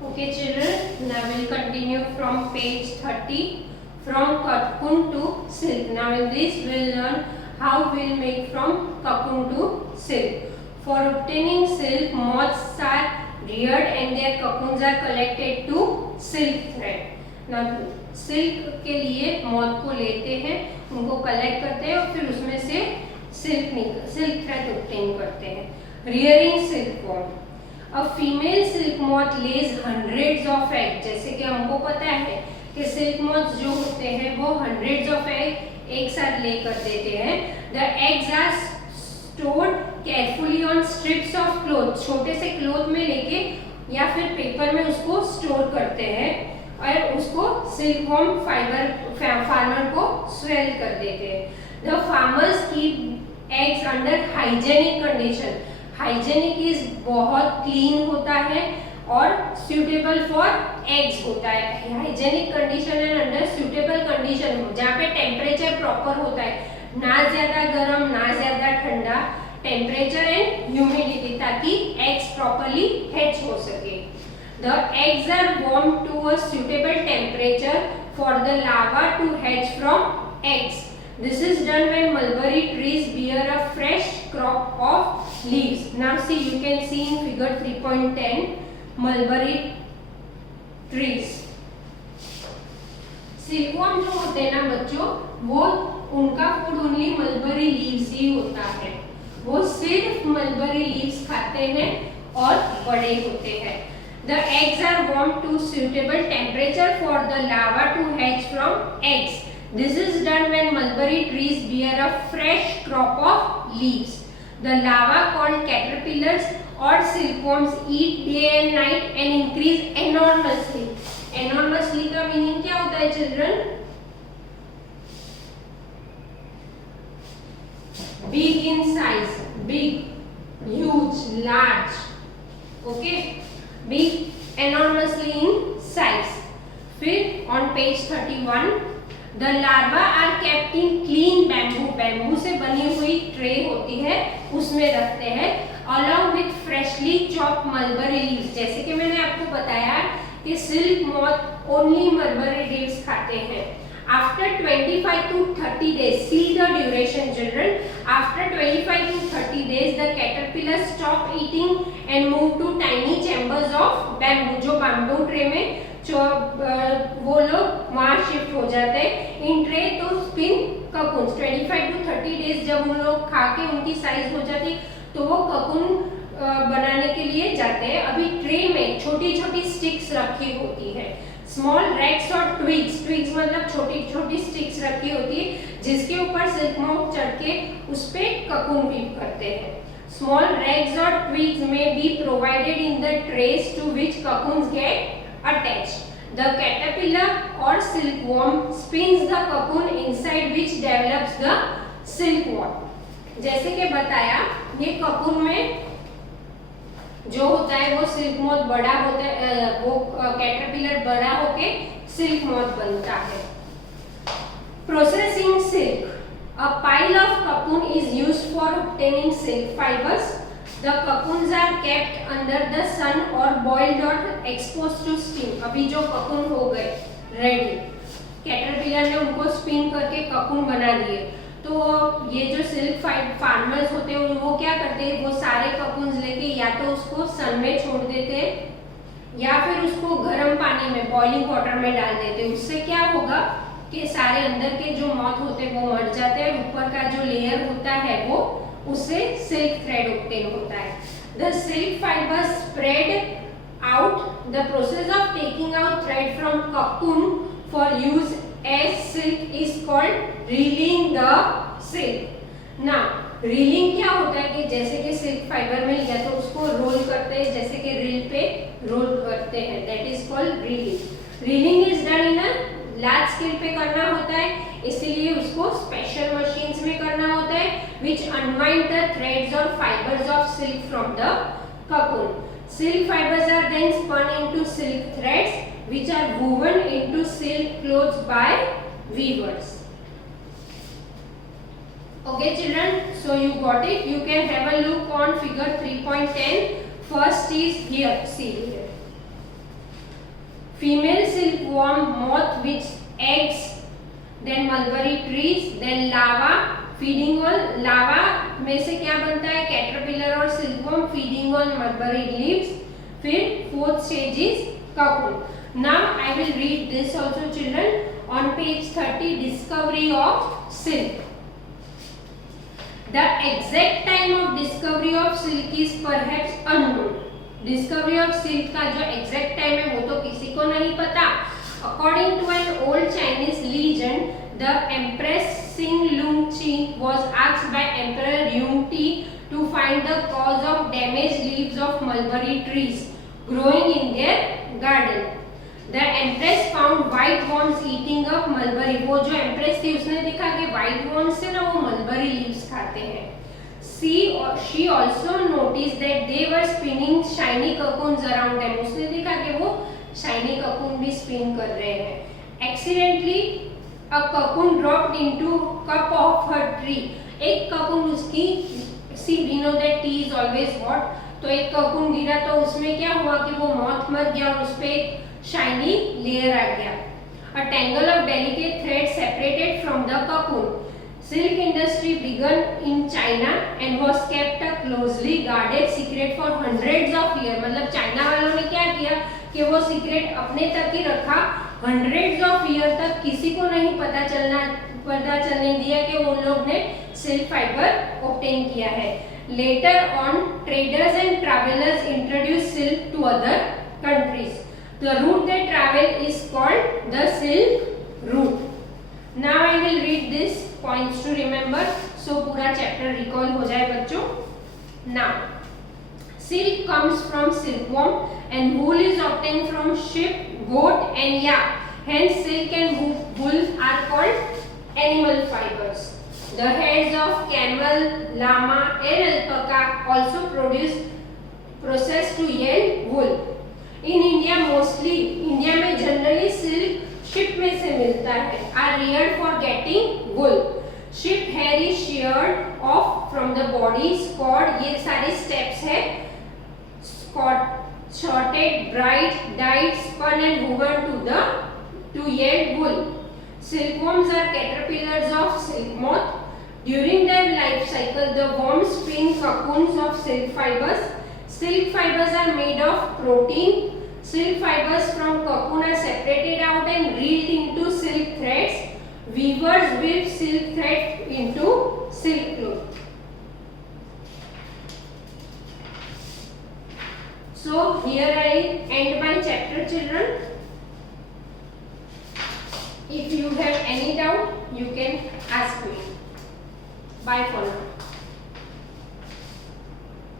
Okay children, now we'll continue from page 30 from cocoon to silk. Now in this we'll learn how we'll make from cocoon to silk. For obtaining silk, moths are reared and their cocoons are collected to silk thread. Now silk के लिए moth को लेते हैं, उनको collect करते हैं और फिर उसमें से silk thread obtain करते हैं. Rearing silkworm. A female silk moth lays hundreds of eggs. जैसे कि हमको पता है कि सिल्क मोथ जो होते हैं वो hundreds of egg एक साथ ले कर देते हैं. The eggs are stored carefully on strips of cloth. छोटे से क्लोथ में लेके या फिर पेपर में उसको स्टोर करते हैं और उसको सिल्कवॉर्म फार्मर को स्वेल कर देते हैं. The farmers keep eggs under hygienic condition. Hygienic is बहुत क्लीन होता है और सुटेबल फॉर एग्स होता है. Hygienic condition and under suitable condition जहाँ पे टेम्परेचर प्रॉपर होता है, ना ज्यादा गर्म ना ज्यादा ठंडा, टेम्परेचर एंड ह्यूमिडिटी, ताकि एग्स प्रॉपरली हैच हो सके. The eggs are warm to a suitable temperature for the larva to hatch from eggs. This is done when mulberry trees bear a fresh crop of leaves. Now see, you can see in figure 3.10 mulberry trees. Silkworm जो होते हैं ना बच्चों, वो उनका food only mulberry leaves ही होता है. वो सिर्फ मलबरी लीव्स खाते हैं और बड़े होते हैं. The eggs are warmed to suitable temperature for the larva to hatch from eggs. This is done when mulberry trees bear a fresh crop of leaves. The larvae called caterpillars or silkworms eat day and night and increase enormously. Enormously का meaning क्या होता है children? Big in size, big, huge, large. Okay, big, enormously in size. फिर on page 31. The larvae are kept in clean bamboo. Bamboo से बनी हुई tray होती है, उसमें रखते हैं along with freshly chopped mulberry leaves. जैसे कि मैंने आपको बताया कि silk moth only mulberry leaves खाते हैं. After 25 to 30 days, see the duration children. After 25 to 30 days, the caterpillars stop eating and move to tiny chambers of bamboo. जो bamboo tray में जो वो लोग वहाँ शिफ्ट हो जाते हैं. इन ट्रे तो स्पिन ककून्स 25 to 30 डेज जब उन लोग खा के उनकी साइज हो जाती तो वो ककून बनाने के लिए जाते हैं. अभी ट्रे में छोटी छोटी स्टिक्स रखी होती है. स्मॉल रैक्स और ट्विग्स, ट्विग्स मतलब छोटी छोटी स्टिक्स रखी होती है जिसके ऊपर सिल्क मोथ चढ़ के उस पे ककून वीव करते हैं. स्मॉल रैक्स और ट्विग्स में be provided in the trays to which cocoons get attached. The caterpillar or silkworm spins the cocoon inside which develops the silkworm. जैसे कि बताया ये ककून में जो होता है वो सिल्क मोथ बड़ा होता है, वो कैटरपिलर बड़ा होके सिल्क मोथ बनता है. Processing silk. A pile of cocoon is used for obtaining silk fibers. The cocoons are kept under the sun or boiled or exposed to steam. अभी जो cocoon हो गए रेडी, कैटरपिलर ने उनको स्पिन करके cocoon बना दिए, तो ये जो सिल्क फार्मर्स होते हैं वो क्या करते हैं, वो सारे cocoons लेके या तो उसको सन में छोड़ देते हैं या फिर उसको गर्म पानी में बॉइलिंग वाटर में डाल देते हैं. उससे क्या होगा कि सारे अंदर के जो मॉथ होते हैं वो मर जाते हैं, ऊपर का जो लेयर होता है वो उससे सिल्क थ्रेड ऑब्टेन होता है. The silk fibers spread out. The process of taking out thread from cocoon for use as silk is called reeling the silk. Now reeling क्या होता है कि जैसे कि सिल्क फाइबर में लिया तो उसको रोल करते हैं, जैसे कि रील पे रोल करते हैं, that is called reeling. Reeling is done in a large scale पे करना होता है, इसलिए उसको स्पेशल मशीन्स में करना होता है which unwind the threads or fibers of silk from the cocoon. Silk fibers are then spun into silk threads which are woven into silk clothes by weavers. Okay children, so you got it. You can have a look on figure 3.10. First is here, see here. female silkworm, moth which eggs, then mulberry trees, then larva, feeding on larva में से क्या बनता है, caterpillar और silkworm feeding on mulberry leaves. फिर fourth stage is cocoon. Now I will read this also children. On page 30, discovery of silk. The exact time of discovery of silk is perhaps unknown. Discovery of silk का जो exact time है वो तो किसी को नहीं पता. According to an old Chinese legend, the Empress Xing-Lung-Chi was asked by Emperor Yun-Ti to find the cause of damaged leaves of mulberry trees growing in their garden. The Empress found white worms eating up mulberry. वो जो Empress थी उसने देखा कि white worms से ना वो mulberry leaves खाते हैं. She also noticed that they were spinning shiny cocoons around them. उसने देखा कि वो shiny cocoon भी spin कर रहे हैं. Accidentally, a cocoon dropped into cup of her tree. एक cocoon उसकी, see we know that tea is always hot. तो एक cocoon गिरा तो उसमें क्या हुआ कि वो moth मर गया और उसपे shiny layer आ गया. A tangle of delicate threads separated from the cocoon. Silk industry began in China and was kept a closely guarded secret for hundreds of years. मतलब चाइना वालों ने क्या किया कि वो सीक्रेट अपने तक ही रखा. hundreds of years तक किसी को नहीं पता चलने दिया कि वो लोग ने सिल्क फाइबर ऑब्टेन किया है. Later on, traders and travelers introduced silk to other countries. The route they travel is called the Silk Route. Now I will read this points to remember. So पूरा chapter recall हो जाए बच्चों. Now, silk comes from silkworm and wool is obtained from sheep, goat and yak. Hence, silk and wool are called animal fibers. The hairs of camel, llama and alpaca also process to yield wool. In India mostly, India में generally silk sheep में से मिलता है. Are reared for getting wool. Sheep hair is sheared off from the body. Scoured, ये सारे steps है. Sorted, dried, dyed, spun and woven to yield wool. Silkworms are caterpillars of silk moth. During their life cycle, the worms spin cocoons of silk fibers. Silk fibers are made of protein. Silk fibers from cocoon are separated out and reeled into silk threads. Weavers weave silk thread into silk cloth. So here I end my chapter, children. If you have any doubt, you can ask me. Bye for now.